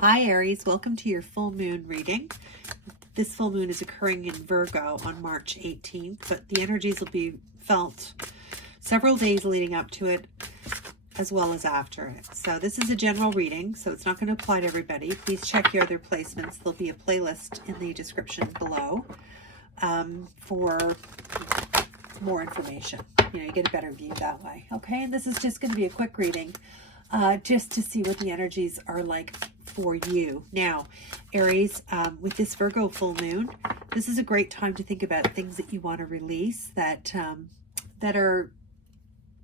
Hi Aries, welcome to your full moon reading. This full moon is occurring in Virgo on March 18th, but the energies will be felt several days leading up to it as well as after it. So this is a general reading, so it's not going to apply to everybody. Please check your other placements. There'll be a playlist in the description below for more information. You get a better view that way. Okay, and this is just going to be a quick reading just to see what the energies are like for you. Now, Aries, with this Virgo full moon, this is a great time to think about things that you want to release that that are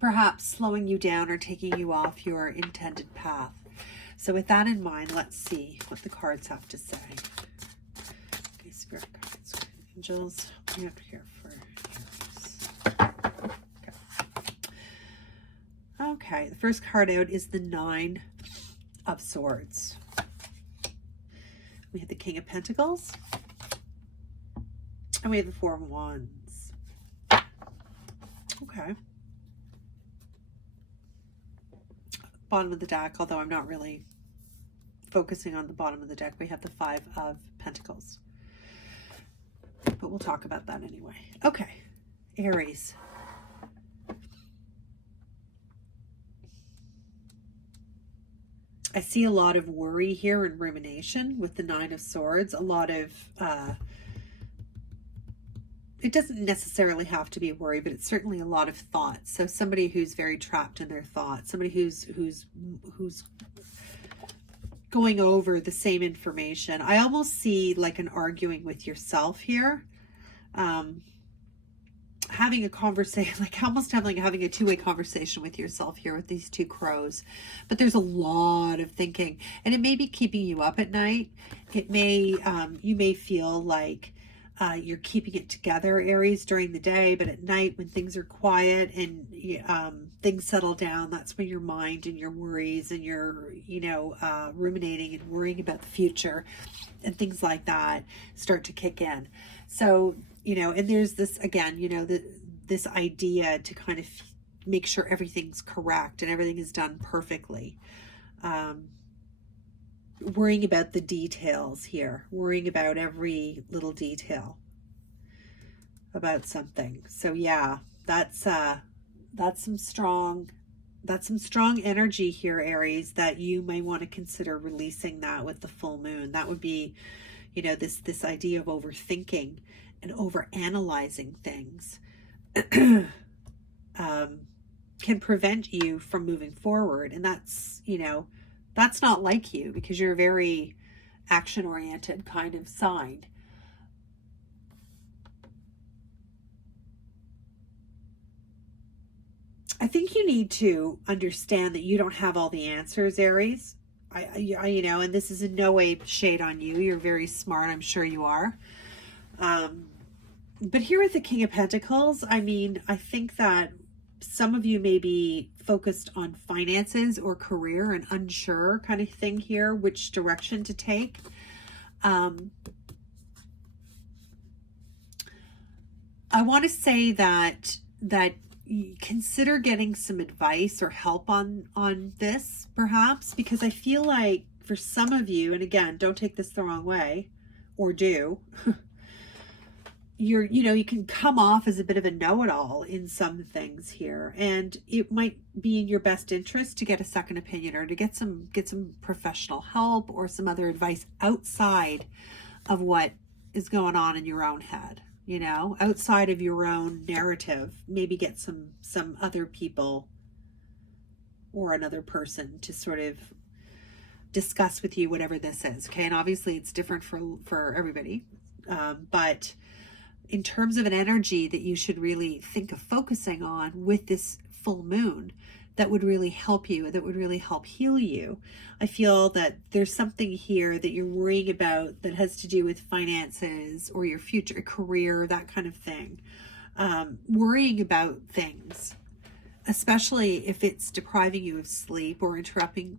perhaps slowing you down or taking you off your intended path. So with that in mind, let's see what the cards have to say. Okay, spirit guides, angels, what do you have here for Aries? Okay, the first card out is the Nine of Swords. We have the King of Pentacles, and we have the Four of Wands. Okay. Bottom of the deck, although I'm not really focusing on the bottom of the deck, we have the Five of Pentacles. But we'll talk about that anyway. Okay, Aries. I see a lot of worry here and rumination with the Nine of Swords. A lot of, it doesn't necessarily have to be a worry, but it's certainly a lot of thoughts. So somebody who's very trapped in their thoughts, somebody who's going over the same information. I almost see like an arguing with yourself here. Having a conversation, like almost having a two-way conversation with yourself here with these two crows. But there's a lot of thinking, and it may be keeping you up at night. It may, you may feel like you're keeping it together, Aries, during the day, but at night when things are quiet and things settle down, that's when your mind and your worries and your, ruminating and worrying about the future and things like that start to kick in. So, and there's this, again, this idea to kind of make sure everything's correct and everything is done perfectly. Worrying about the details here, worrying about every little detail about something. So yeah, that's some strong energy here, Aries, that you may want to consider releasing that with the full moon. That would be, this idea of overthinking and overanalyzing things can prevent you from moving forward. And that's, that's not like you, because you're a very action-oriented kind of sign. I think you need to understand that you don't have all the answers, Aries. And this is in no way shade on you. You're very smart. I'm sure you are. But here with the King of Pentacles, I think that some of you may be focused on finances or career and unsure kind of thing here, which direction to take. I want to say that consider getting some advice or help on this, perhaps, because I feel like for some of you, and again, don't take this the wrong way, or do, you can come off as a bit of a know-it-all in some things here, and it might be in your best interest to get a second opinion or to get some professional help or some other advice outside of what is going on in your own head, outside of your own narrative. Maybe get some other people or another person to sort of discuss with you whatever this is. Okay, and obviously it's different for everybody, but in terms of an energy that you should really think of focusing on with this full moon, that would really help you, that would really help heal you. I feel that there's something here that you're worrying about that has to do with finances or your future career, that kind of thing. Worrying about things, especially if it's depriving you of sleep or interrupting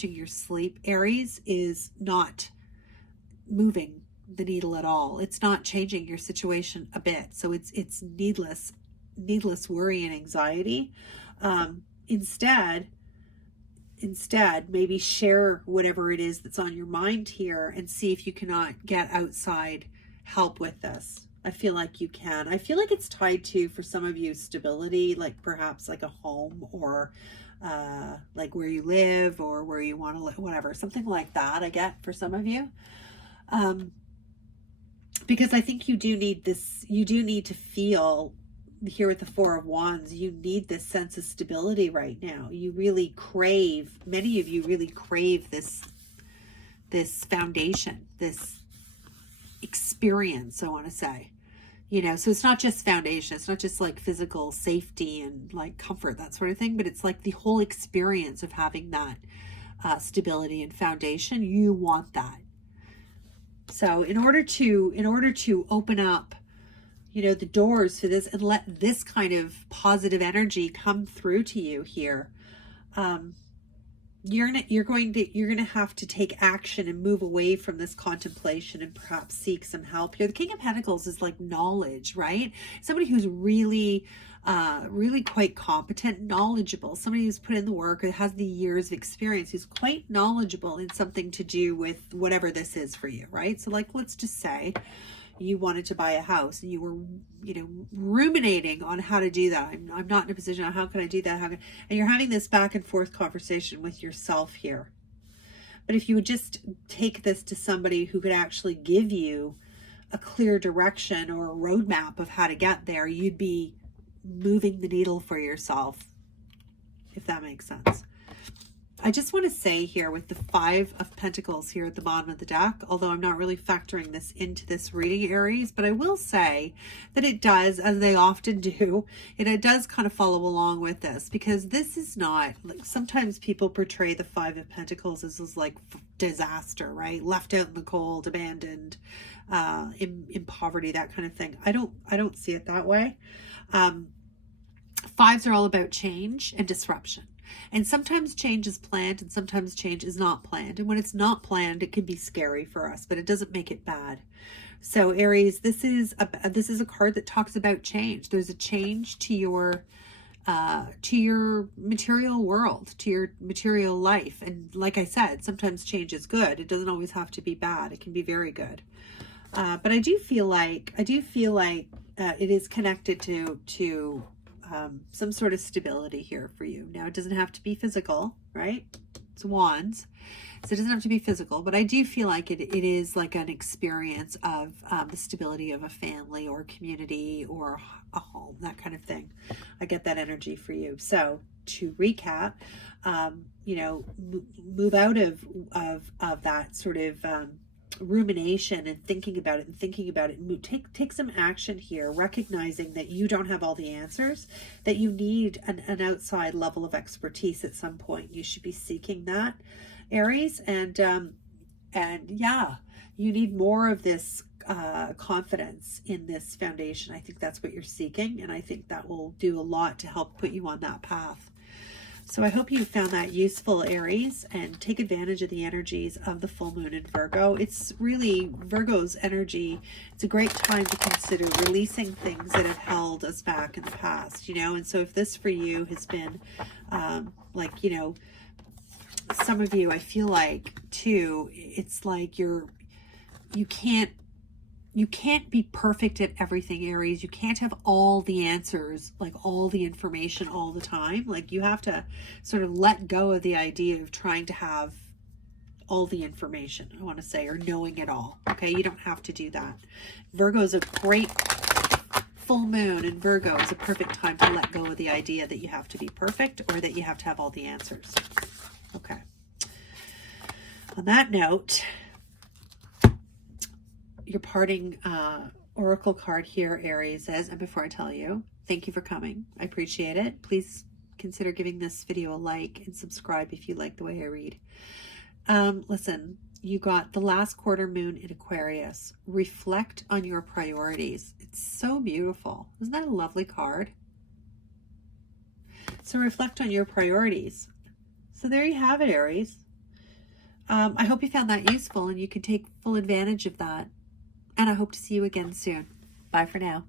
your sleep, Aries, is not moving the needle at all. It's not changing your situation a bit. So it's needless worry and anxiety. Instead, instead, maybe share whatever it is that's on your mind here and see if you cannot get outside help with this. I feel like you can. I feel like it's tied to, for some of you, stability, like perhaps like a home, or like where you live or where you want to live, whatever, something like that. I get for some of you. Because I think you do need this, you do need to feel here with the Four of Wands, you need this sense of stability right now. You really crave, many of you really crave this foundation, this experience, I want to say. You know, so it's not just foundation, it's not just like physical safety and like comfort, that sort of thing, but it's like the whole experience of having that stability and foundation. You want that. So in order to open up, you know, the doors for this and let this kind of positive energy come through to you here, you're going to have to take action and move away from this contemplation and perhaps seek some help here. The King of Pentacles is like knowledge, right? Somebody who's really quite competent, knowledgeable, somebody who's put in the work or has the years of experience, who's quite knowledgeable in something to do with whatever this is for you, right? So like, let's just say you wanted to buy a house and you were, you know, ruminating on how to do that. I'm not in a position, how can I do that? And you're having this back and forth conversation with yourself here. But if you would just take this to somebody who could actually give you a clear direction or a roadmap of how to get there, you'd be moving the needle for yourself, if that makes sense. I just want to say here with the Five of Pentacles here at the bottom of the deck, although I'm not really factoring this into this reading, Aries, but I will say that it does, as they often do, and it does kind of follow along with this, because this is not, like, sometimes people portray the Five of Pentacles as like disaster, right? Left out in the cold, abandoned, in poverty, that kind of thing. I don't see it that way. Fives are all about change and disruption. And sometimes change is planned and sometimes change is not planned. And when it's not planned, it can be scary for us, but it doesn't make it bad. So Aries, this is a card that talks about change. There's a change to your material world, to your material life. And like I said, sometimes change is good. It doesn't always have to be bad. It can be very good. But I do feel like it is connected to some sort of stability here for you. Now, it doesn't have to be physical, right? It's wands, so it doesn't have to be physical, but I do feel like it is like an experience of the stability of a family or community or a home, that kind of thing. I get that energy for you. So to recap, you know, move out of that sort of rumination and thinking about it and take some action here, recognizing that you don't have all the answers, that you need an outside level of expertise at some point. You should be seeking that, Aries, and yeah, you need more of this confidence in this foundation. I think that's what you're seeking, and I think that will do a lot to help put you on that path. So I hope you found that useful, Aries, and take advantage of the energies of the full moon in Virgo. It's really Virgo's energy. It's a great time to consider releasing things that have held us back in the past, you know. And so if this for you has been like, you know, some of you, I feel like too, it's like you can't be perfect at everything, Aries. You can't have all the answers, like all the information all the time. Like, you have to sort of let go of the idea of trying to have all the information, I want to say, or knowing it all. Okay, you don't have to do that. Virgo is a great full moon, and Virgo is a perfect time to let go of the idea that you have to be perfect or that you have to have all the answers. Okay. On that note, your parting oracle card here, Aries, says, and before I tell you, thank you for coming. I appreciate it. Please consider giving this video a like and subscribe if you like the way I read. Listen, you got the last quarter moon in Aquarius. Reflect on your priorities. It's so beautiful. Isn't that a lovely card? So reflect on your priorities. So there you have it, Aries. I hope you found that useful and you can take full advantage of that. And I hope to see you again soon. Bye for now.